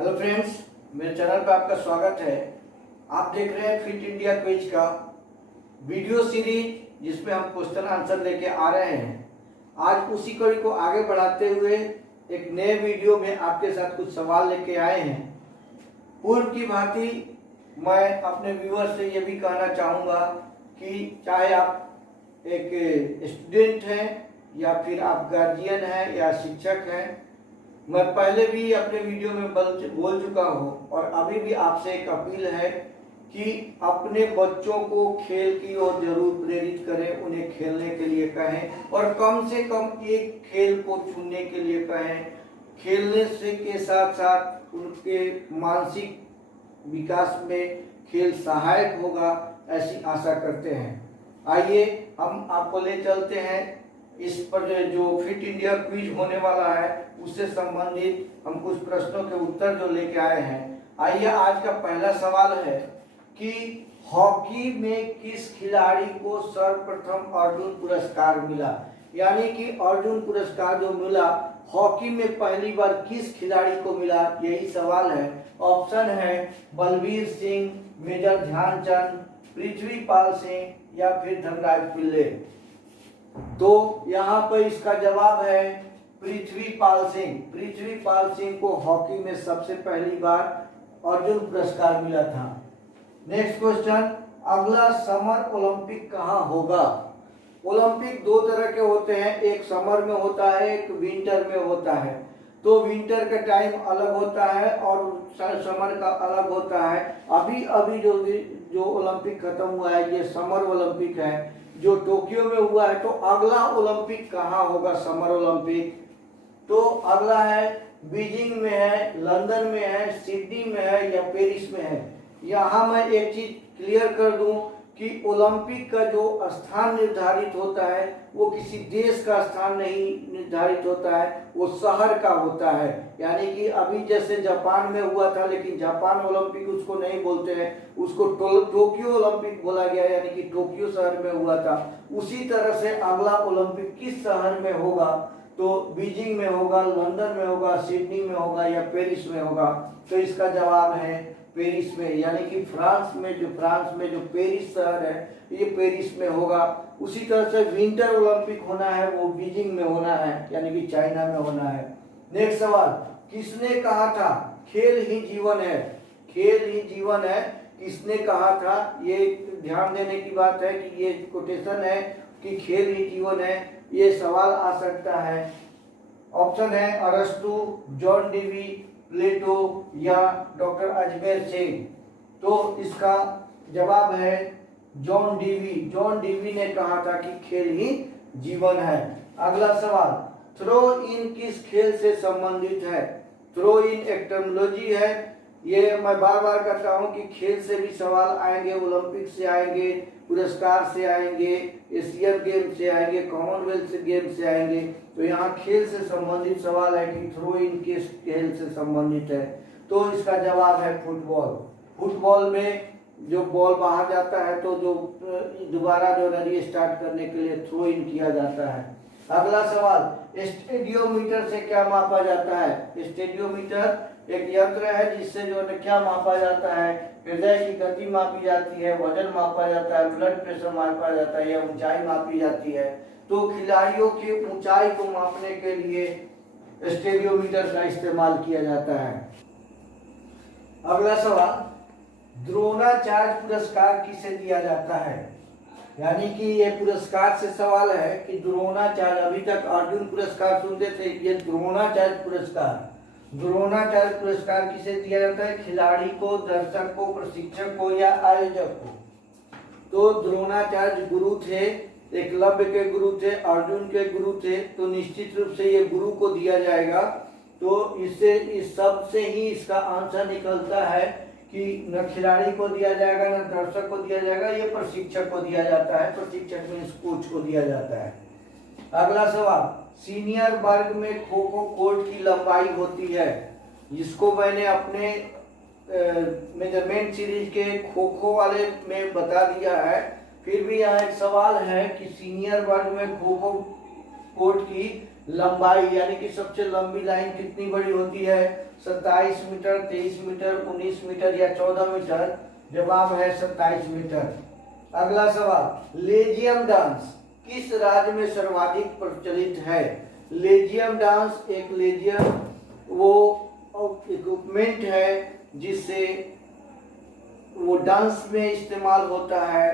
Hello friends, मेरे channel पर आपका स्वागत है। आप देख रहे हैं फिट इंडिया क्विज का वीडियो सीरीज, जिसमें हम क्वेश्चन आंसर लेके आ रहे हैं। आज उसी कड़ी को आगे बढ़ाते हुए एक नए वीडियो में आपके साथ कुछ सवाल लेके आए हैं। पूर्व की भांति मैं अपने व्यूअर से ये भी कहना चाहूँगा कि चाहे आप एक स्टूडेंट हैं या फिर आप गार्जियन हैं या शिक्षक हैं, मैं पहले भी अपने वीडियो में बोल चुका हूँ और अभी भी आपसे एक अपील है कि अपने बच्चों को खेल की ओर जरूर प्रेरित करें, उन्हें खेलने के लिए कहें और कम से कम एक खेल को चुनने के लिए कहें। खेलने से के साथ साथ उनके मानसिक विकास में खेल सहायक होगा, ऐसी आशा करते हैं। आइए हम आपको ले चलते हैं इस पर जो फिट इंडिया क्विज होने वाला है उससे संबंधित हम कुछ प्रश्नों के उत्तर जो लेके आए हैं। आइए, आज का पहला सवाल है कि हॉकी में किस खिलाड़ी को सर्वप्रथम अर्जुन पुरस्कार मिला। यानी कि अर्जुन पुरस्कार जो मिला हॉकी में पहली बार किस खिलाड़ी को मिला, यही सवाल है। ऑप्शन है बलबीर सिंह, मेजर ध्यानचंद, पृथ्वीपाल सिंह या फिर धनराज पिल्ले। तो यहाँ पर इसका जवाब है पृथ्वीपाल सिंह। पृथ्वीपाल सिंह को हॉकी में सबसे पहली बार अर्जुन पुरस्कार मिला था। नेक्स्ट क्वेश्चन, अगला समर ओलंपिक कहाँ होगा। ओलंपिक दो तरह के होते हैं, एक समर में होता है, एक विंटर में होता है। तो विंटर का टाइम अलग होता है और समर का अलग होता है। अभी अभी जो ओलंपिक खत्म हुआ है ये समर ओलंपिक है, जो टोक्यो में हुआ है। तो अगला ओलंपिक कहाँ होगा समर ओलंपिक, तो अगला है बीजिंग में है, लंदन में है, सिडनी में है या पेरिस में है। यहाँ मैं एक चीज क्लियर कर दूं कि ओलंपिक का जो स्थान निर्धारित होता है वो किसी देश का स्थान नहीं निर्धारित होता है, वो शहर का होता है। यानी कि अभी जैसे जापान में हुआ था, लेकिन जापान ओलंपिक उसको नहीं बोलते हैं, उसको टोक्यो ओलंपिक बोला गया, यानी कि टोक्यो शहर में हुआ था। उसी तरह से अगला ओलंपिक किस शहर में होगा, तो बीजिंग में होगा, लंदन में होगा, सिडनी में होगा या पेरिस में होगा। तो इसका जवाब है पेरिस में, यानी कि फ्रांस में जो पेरिस शहर है ये पेरिस में होगा। उसी तरह से विंटर ओलंपिक होना है वो बीजिंग में होना है, यानी कि चाइना में होना है। नेक्स्ट सवाल, किसने कहा था खेल ही जीवन है। खेल ही जीवन है किसने कहा था, ये ध्यान देने की बात है कि ये कोटेशन है कि खेल ही जीवन है। ये सवाल आ सकता है। ऑप्शन है अरस्तु, जॉन डीवी, प्लेटो या डॉक्टर अजमेर सिंह। तो इसका जवाब है जॉन डीवी। जॉन डीवी ने कहा था कि खेल ही जीवन है। अगला सवाल, थ्रो इन किस खेल से संबंधित है। थ्रो इन एक टर्मिनोलॉजी है, ये मैं बार बार कहता हूँ कि खेल से भी सवाल आएंगे, ओलंपिक से आएंगे, पुरस्कार से आएंगे, एशियन गेम से आएंगे, कॉमनवेल्थ गेम से आएंगे। तो यहाँ खेल से संबंधित सवाल है कि थ्रो इन किस खेल से संबंधित है, तो इसका जवाब है फुटबॉल। फुटबॉल में जो बॉल बाहर जाता है तो जो दोबारा जो रन स्टार्ट करने के लिए थ्रो इन किया जाता है। अगला सवाल, स्टेडियोमीटर से क्या मापा जाता है। स्टेडियोमीटर एक यंत्र है जिससे जो है क्या मापा जाता है, हृदय की गति मापी जाती है, वजन मापा जाता है, ब्लड प्रेशर मापा जाता है या ऊंचाई मापी जाती है। तो खिलाड़ियों की ऊंचाई को मापने के लिए स्टेडियोमीटर का इस्तेमाल किया जाता है। अगला सवाल, द्रोणाचार्य पुरस्कार किसे दिया जाता है। यानी कि ये पुरस्कार से सवाल है कि द्रोणाचार्य, अभी तक अर्जुन पुरस्कार सुनते थे, ये द्रोणाचार्य पुरस्कार किसे दिया जाता है, खिलाड़ी को, दर्शक को, प्रशिक्षक को या आयोजक को। तो द्रोणाचार्य गुरु थे, एकलव्य के गुरु थे, अर्जुन के गुरु थे, तो निश्चित रूप से ये गुरु को दिया जाएगा। तो इससे इस सब से ही इसका आंसर निकलता है कि न खिलाड़ी को दिया जाएगा, न दर्शक को दिया जाएगा, ये प्रशिक्षक को दिया जाता है। प्रशिक्षक में कोच को दिया जाता है। अगला सवाल, सीनियर वर्ग में खो खो कोर्ट की लंबाई होती है, जिसको मैंने अपने मेजरमेंट सीरीज के खो खो वाले में बता दिया है। फिर भी यहाँ एक सवाल है कि सीनियर वर्ग में खो खो कोर्ट की लंबाई, यानी कि सबसे लंबी लाइन कितनी बड़ी होती है, 27 मीटर, 23 मीटर, 19 मीटर या 14 मीटर? जवाब है 27 मीटर। अगला सवाल, लेजियम डांस किस राज्य में सर्वाधिक प्रचलित है? लेजियम डांस एक लेजियम वो इक्विपमेंट है जिससे वो डांस में इस्तेमाल होता है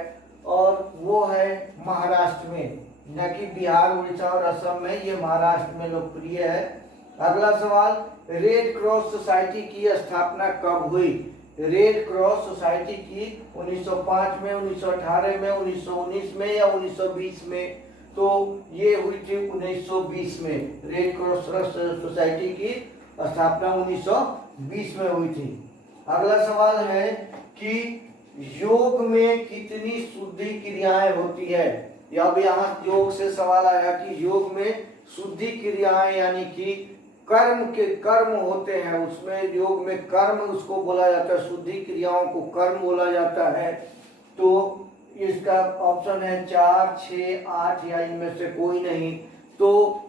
और वो है महाराष्ट्र में, न कि बिहार, उड़ीसा और असम में। ये महाराष्ट्र में लोकप्रिय है। अगला सवाल, रेड क्रॉस सोसाइटी की स्थापना कब हुई? रेड क्रॉस सोसाइटी की 1905 में, 1918 में, 1919 में या 1920 में? तो ये हुई थी 1920 में। रेड क्रॉस सोसाइटी की स्थापना 1920 में हुई थी। अगला सवाल है कि योग में कितनी शुद्धि क्रियाएं होती है? या भी यहाँ योग से सवाल आया कि योग में शुद्धि क्रियाएं यानी कि कर्म होते हैं, उसमें योग में कर्म उसको बोला जाता है, शुद्धि क्रियाओं को कर्म बोला जाता है। तो इसका ऑप्शन है 4, 6, 8 या इनमें से कोई नहीं। तो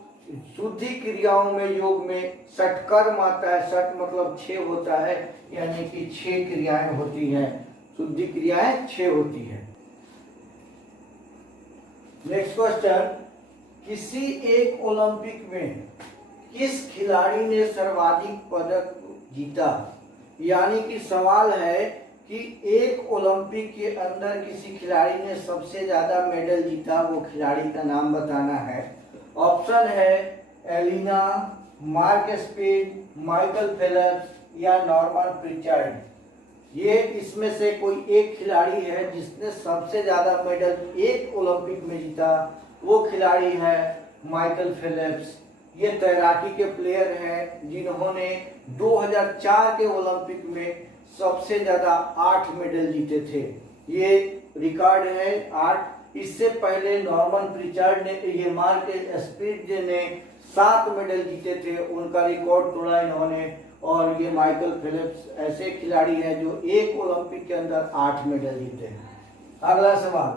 शुद्धि क्रियाओं में योग में षटकर्म आता है। षट मतलब 6 होता है, यानी कि 6 क्रियाएं होती हैं, शुद्धि क्रियाएं 6 होती हैं। नेक्स्ट क्वेश्चन, किसी एक ओलंपिक में किस खिलाड़ी ने सर्वाधिक पदक जीता? यानी कि सवाल है कि एक ओलंपिक के अंदर किसी खिलाड़ी ने सबसे ज्यादा मेडल जीता, वो खिलाड़ी का नाम बताना है। ऑप्शन है Elina, Mark Spitz, Michael Phelps या नॉर्मन प्रिचर्ड। ये इसमें से कोई एक खिलाड़ी है जिसने सबसे ज्यादा मेडल एक ओलंपिक में जीता, वो खिलाड़ी है माइकल फेल्प्स। ये तैराकी के प्लेयर हैं जिन्होंने 2004 के ओलंपिक में सबसे ज्यादा 8 मेडल जीते थे। ये रिकॉर्ड है 8। इससे पहले नॉर्मन प्रिचर्ड ने, ये मार्क स्पीड ने 7 मेडल जीते थे, उनका रिकॉर्ड तोड़ा इन्होंने। और ये माइकल फेल्प्स ऐसे खिलाड़ी हैं जो एक ओलंपिक के अंदर 8 मेडल जीते हैं। अगला सवाल,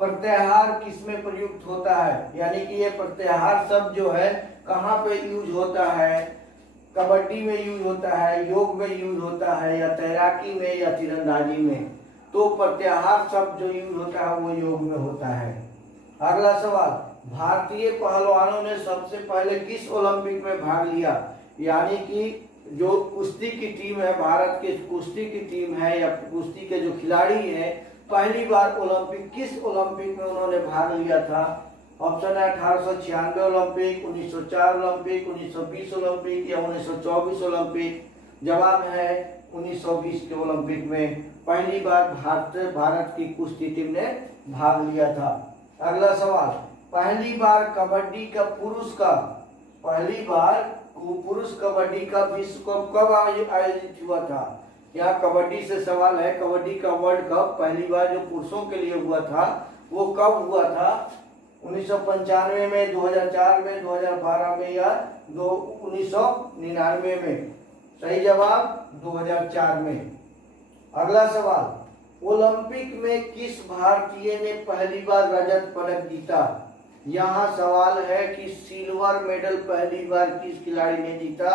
प्रत्याहार किसमें प्रयुक्त होता है? यानी कि ये प्रत्याहार शब्द जो है कहाँ पे यूज होता है? कबड्डी में यूज होता है, योग में यूज होता है, या तैराकी में या तीरंदाजी में? तो प्रत्याहार शब्द जो यूज होता है वो योग में होता है। अगला सवाल, भारतीय पहलवानों ने सबसे पहले किस ओलंपिक में भाग लिया? यानी कि जो कुश्ती की टीम है, भारत के कुश्ती की टीम है या कुश्ती के जो खिलाड़ी हैं, पहली बार ओलंपिक किस ओलंपिक में उन्होंने भाग लिया था? ऑप्शन है 1896 ओलंपिक, 1904 ओलंपिक, 1920 ओलंपिक या 1924 ओलंपिक। जवाब है 1920 के ओलंपिक में पहली बार भारत की कुश्ती टीम ने भाग लिया था। अगला सवाल, पहली बार कबड्डी का पुरुष कबड्डी का विश्व कप कब आयोजित हुआ था? यहाँ कबड्डी से सवाल है। कबड्डी का वर्ल्ड कप पहली बार जो पुरुषों के लिए हुआ था वो कब हुआ था? 1995 में, 2004 में, 2012 में या 1999 में? सही जवाब 2004 में। अगला सवाल, ओलंपिक में किस भारतीय ने पहली बार रजत पदक जीता? यहाँ सवाल है कि सिल्वर मेडल पहली बार किस खिलाड़ी ने जीता?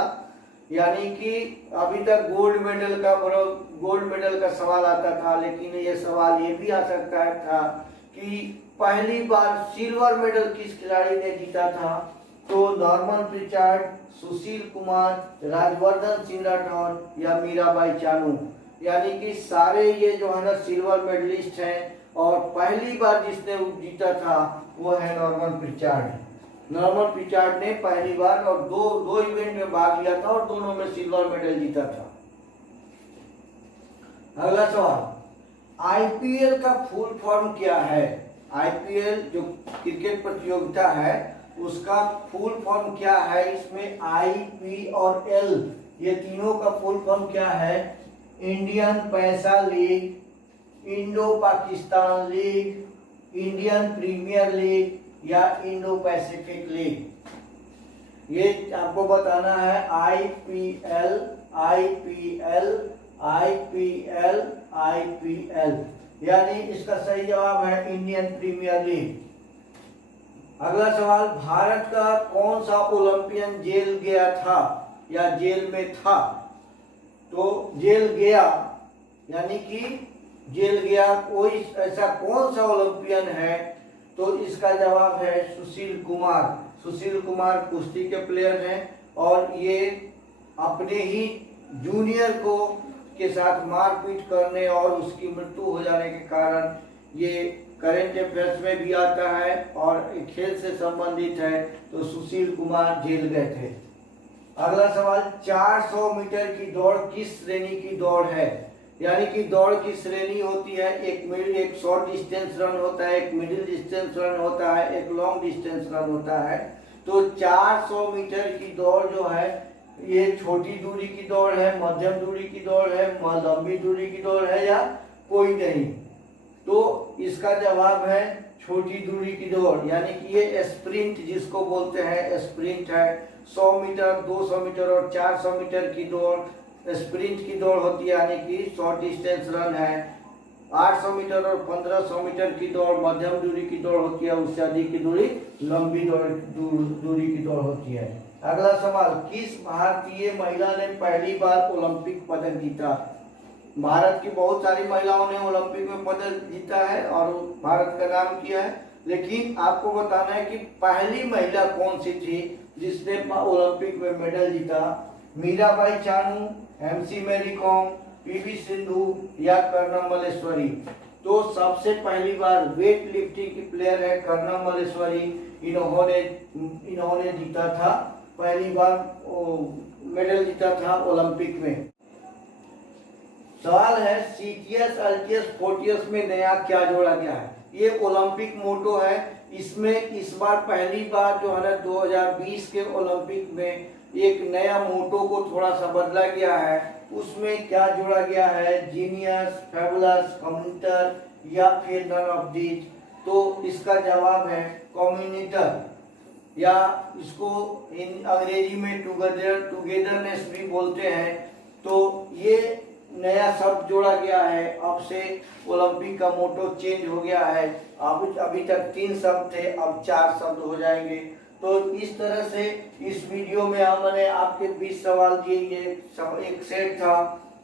यानी कि अभी तक गोल्ड मेडल का सवाल आता था, लेकिन ये सवाल ये भी आ सकता था कि पहली बार सिल्वर मेडल किस खिलाड़ी ने जीता था? तो नॉर्मन प्रिचर्ड, सुशील कुमार, राजवर्धन सिंह राठौर या मीराबाई चानू। यानी कि सारे ये जो है ना सिल्वर मेडलिस्ट हैं, और पहली बार जिसने जीता था वो है नॉर्मन प्रिचर्ड। नॉर्मन प्रिचर्ड ने पहली बार और दो इवेंट में भाग लिया था और दोनों में सिल्वर मेडल जीता था। अगला सवाल, आईपीएल का फुल फॉर्म क्या है? आईपीएल जो क्रिकेट प्रतियोगिता है उसका फुल फॉर्म क्या है? इसमें आई, पी और एल ये तीनों का फुल फॉर्म क्या है? Indian paisa league, Indo Pakistan league, Indian premier league या इंडो पैसिफिक लीग। ये आपको बताना है। आईपीएल, आईपीएल, आईपीएल, आईपीएल, यानी इसका सही जवाब है इंडियन प्रीमियर लीग। अगला सवाल, भारत का कौन सा ओलंपियन जेल गया था या जेल में था? तो जेल गया यानी कि जेल गया कोई ऐसा कौन सा ओलंपियन है, तो इसका जवाब है सुशील कुमार। सुशील कुमार कुश्ती के प्लेयर हैं और ये अपने ही जूनियर को के साथ मारपीट करने और उसकी मृत्यु हो जाने के कारण ये करंट अफेयर्स में भी आता है और खेल से संबंधित है। तो सुशील कुमार जेल गए थे। अगला सवाल, 400 मीटर की दौड़ किस श्रेणी की दौड़ है? यानी कि दौड़ की श्रेणी होती है, एक शॉर्ट डिस्टेंस रन होता है, एक मिडिल डिस्टेंस रन होता है, एक लॉन्ग डिस्टेंस रन होता है। तो 400 मीटर की दौड़ जो है ये छोटी दूरी की दौड़ है, मध्यम दूरी की दौड़ है, लंबी दूरी की दौड़ है या कोई नहीं? तो इसका जवाब है छोटी दूरी की दौड़, यानी कि ये स्प्रिंट जिसको बोलते हैं, स्प्रिंट है। 100 मीटर, 200 मीटर और 400 मीटर की दौड़ स्प्रिंट की दौड़ होती है, यानी कि शॉर्ट डिस्टेंस रन है। 800 मीटर और 1500 मीटर की दौड़ मध्यम दूरी की दौड़ होती है, उससे अधिक की दूरी लंबी दूरी की दौड़ होती है। अगला सवाल, किस भारतीय महिला ने पहली बार ओलंपिक पदक जीता? भारत की बहुत सारी महिलाओं ने ओलंपिक में पदक जीता है और भारत का नाम किया है, लेकिन आपको बताना है कि पहली महिला कौन सी थी जिसने ओलंपिक में मेडल जीता। Mirabai Chanu, MC Mary Kom, PV Sindhu या कर्णम मल्लेश्वरी? तो सबसे पहली बार वेट लिफ्टिंग की प्लेयर है कर्णम मल्लेश्वरी। इन्होंने जीता था, पहली बार मेडल जीता था ओलंपिक में। सवाल है, सीटीएस अल्टीएस फोर्टियस में नया क्या जोड़ा गया है? ये ओलंपिक मोटो है। इसमें इस बार पहली बार जो है ना 2020 के ओलंपिक में एक नया मोटो को थोड़ा सा बदला गया है। उसमें क्या जोड़ा गया है? जीनियस, फैबुलस, कम्युनिटर या फिर नन ऑफ दीज? तो इसका जवाब है कम्युनिटर, या इसको अंग्रेजी में टुगेदरनेस भी बोलते हैं। तो ये नया शब्द जोड़ा गया है। अब से ओलंपिक का मोटो चेंज हो गया है। अभी तक 3 शब्द थे, अब 4 शब्द हो जाएंगे। तो इस तरह से इस वीडियो में हमने आपके 20 सवाल दिए, ये एक सेट था।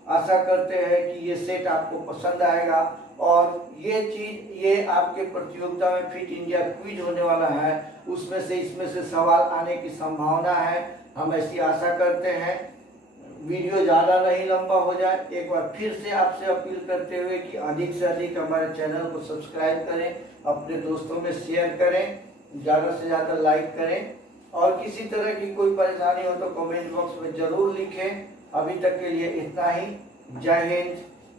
आशा करते हैं कि ये सेट आपको पसंद आएगा और ये आपके प्रतियोगिता में फिट इंडिया क्विज होने वाला है, इसमें से सवाल आने की संभावना है। हम ऐसी आशा करते हैं। वीडियो ज़्यादा नहीं लंबा हो जाए, एक बार फिर से आपसे अपील करते हुए कि अधिक से अधिक हमारे चैनल को सब्सक्राइब करें, अपने दोस्तों में शेयर करें, ज़्यादा से ज़्यादा लाइक करें और किसी तरह की कोई परेशानी हो तो कमेंट बॉक्स में ज़रूर लिखें। अभी तक के लिए इतना ही। जय हिंद,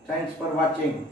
थैंक्स फॉर वॉचिंग।